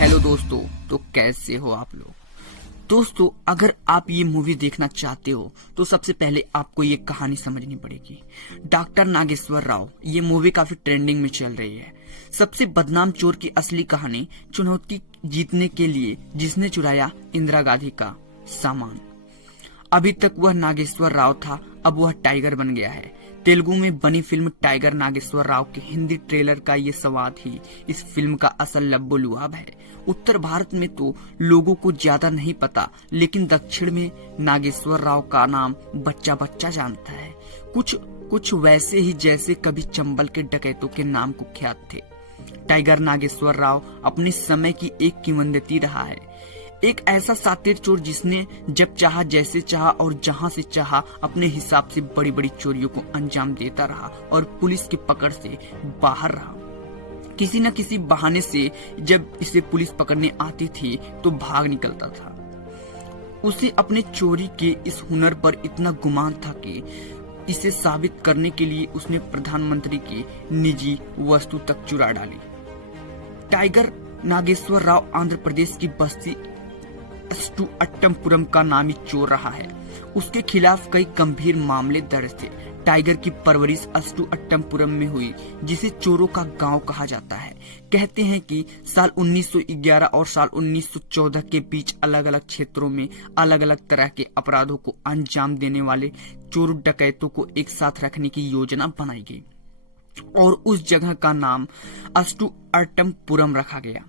Hello दोस्तों, तो कैसे हो आप लोग। दोस्तों, अगर आप ये मूवी देखना चाहते हो तो सबसे पहले आपको ये कहानी समझनी पड़ेगी। डॉक्टर नागेश्वर राव, ये मूवी काफी ट्रेंडिंग में चल रही है। सबसे बदनाम चोर की असली कहानी, चुनौती जीतने के लिए जिसने चुराया इंदिरा गांधी का सामान। अभी तक वह नागेश्वर राव था, अब वह टाइगर बन गया है। तेलुगु में बनी फिल्म टाइगर नागेश्वर राव के हिंदी ट्रेलर का ये स्वाद ही इस फिल्म का असल लब्बो-लुआब है। उत्तर भारत में तो लोगों को ज्यादा नहीं पता, लेकिन दक्षिण में नागेश्वर राव का नाम बच्चा बच्चा जानता है। कुछ वैसे ही जैसे कभी चंबल के डकैतों के नाम कुख्यात थे। टाइगर नागेश्वर राव अपने समय की एक किंवदंती रहा है। एक ऐसा सातिर चोर जिसने जब चाहा, जैसे चाहा और जहां से चाहा अपने हिसाब से बड़ी बड़ी चोरियों को अंजाम देता रहा और पुलिस की पकड़ से बाहर रहा। किसी न किसी बहाने से जब इसे पुलिस पकड़ने आती थी तो भाग निकलता था। उसे अपने चोरी के इस हुनर पर इतना गुमान था कि इसे साबित करने के लिए उसने प्रधानमंत्री की निजी वस्तु तक चुरा डाली। टाइगर नागेश्वर राव आंध्र प्रदेश की बस्ती एस2 अट्टमपुरम का नामी चोर रहा है। उसके खिलाफ कई गंभीर मामले दर्ज थे। टाइगर की परवरिश एस2 अट्टमपुरम में हुई, जिसे चोरों का गांव कहा जाता है। कहते हैं कि साल 1911 और साल 1914 के बीच अलग अलग क्षेत्रों में अलग अलग तरह के अपराधों को अंजाम देने वाले चोर डकैतों को एक साथ रखने की योजना बनाई गई और उस जगह का नाम एस2 अट्टमपुरम रखा गया।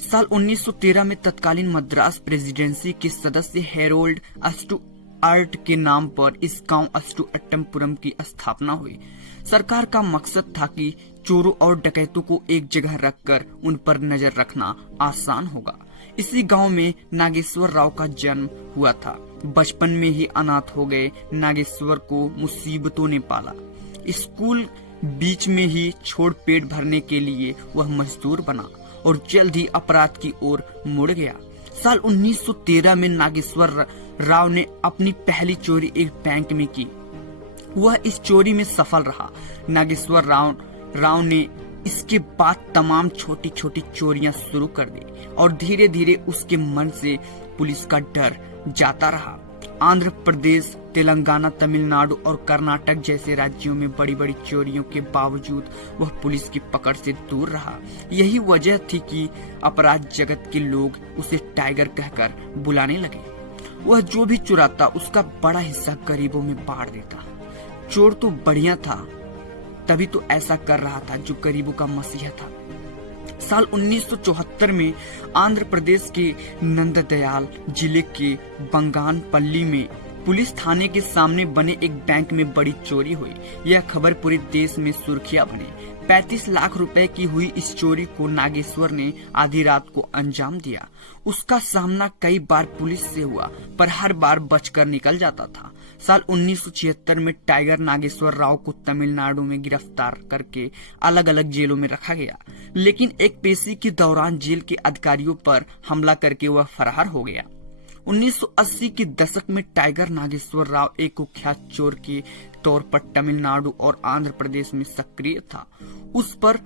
साल 1913 में तत्कालीन मद्रास प्रेसिडेंसी के सदस्य हेरोल्ड एस2 आर्ट के नाम पर इस गांव एस2 अट्टमपुरम की स्थापना हुई। सरकार का मकसद था कि चोरों और डकैतों को एक जगह रखकर उन पर नजर रखना आसान होगा। इसी गांव में नागेश्वर राव का जन्म हुआ था। बचपन में ही अनाथ हो गए नागेश्वर को मुसीबतों ने पाला। स्कूल बीच में ही छोड़ पेट भरने के लिए वह मजदूर बना और जल्द ही अपराध की ओर मुड़ गया। साल 1913 में नागेश्वर राव ने अपनी पहली चोरी एक बैंक में की। वह इस चोरी में सफल रहा। नागेश्वर राव ने इसके बाद तमाम छोटी छोटी चोरियां शुरू कर दी और धीरे धीरे उसके मन से पुलिस का डर जाता रहा। आंध्र प्रदेश, तेलंगाना, तमिलनाडु और कर्नाटक जैसे राज्यों में बड़ी बड़ी चोरियों के बावजूद वह पुलिस की पकड़ से दूर रहा। यही वजह थी कि अपराध जगत के लोग उसे टाइगर कहकर बुलाने लगे। वह जो भी चुराता उसका बड़ा हिस्सा गरीबों में बांट देता। चोर तो बढ़िया था, तभी तो ऐसा कर रहा था जो गरीबों का मसीहा था। साल 1974 में आंध्र प्रदेश के नंददयाल जिले के बंगानपल्ली में पुलिस थाने के सामने बने एक बैंक में बड़ी चोरी हुई। यह खबर पूरे देश में सुर्खियां बनी। 35 लाख रुपए की हुई इस चोरी को नागेश्वर ने आधी रात को अंजाम दिया। उसका सामना कई बार पुलिस से हुआ, पर हर बार बचकर निकल जाता था। साल 1976 में टाइगर नागेश्वर राव को तमिलनाडु में गिरफ्तार करके अलग अलग जेलों में रखा गया, लेकिन एक पेशी के दौरान जेल के अधिकारियों पर हमला करके वह फरार हो गया। 1980 के दशक में टाइगर नागेश्वर राव एक कुख्यात चोर के तौर पर तमिलनाडु और आंध्र प्रदेश में सक्रिय था। उस पर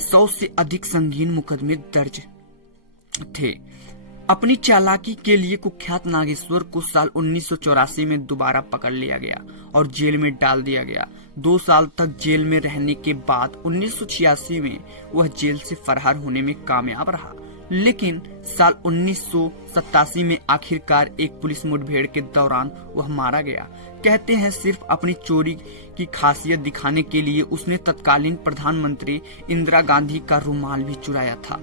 100 से अधिक संगीन मुकदमे दर्ज थे। अपनी चालाकी के लिए कुख्यात नागेश्वर को साल 1984 में दोबारा पकड़ लिया गया और जेल में डाल दिया गया। 2 साल तक जेल में रहने के बाद 1986 में वह जेल से फरार होने में कामयाब रहा, लेकिन साल 1987 में आखिरकार एक पुलिस मुठभेड़ के दौरान वह मारा गया। कहते हैं सिर्फ अपनी चोरी की खासियत दिखाने के लिए उसने तत्कालीन प्रधानमंत्री इंदिरा गांधी का रुमाल भी चुराया था।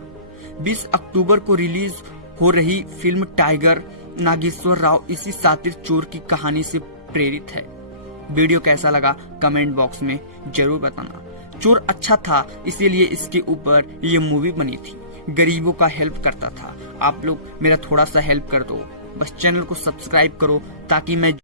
20 अक्टूबर को रिलीज हो रही फिल्म टाइगर नागेश्वर राव इसी सातिर चोर की कहानी से प्रेरित है। वीडियो कैसा लगा कमेंट बॉक्स में जरूर बताना। चोर अच्छा था, इसीलिए इसके ऊपर ये मूवी बनी थी। गरीबों का हेल्प करता था। आप लोग मेरा थोड़ा सा हेल्प कर दो, बस चैनल को सब्सक्राइब करो ताकि मैं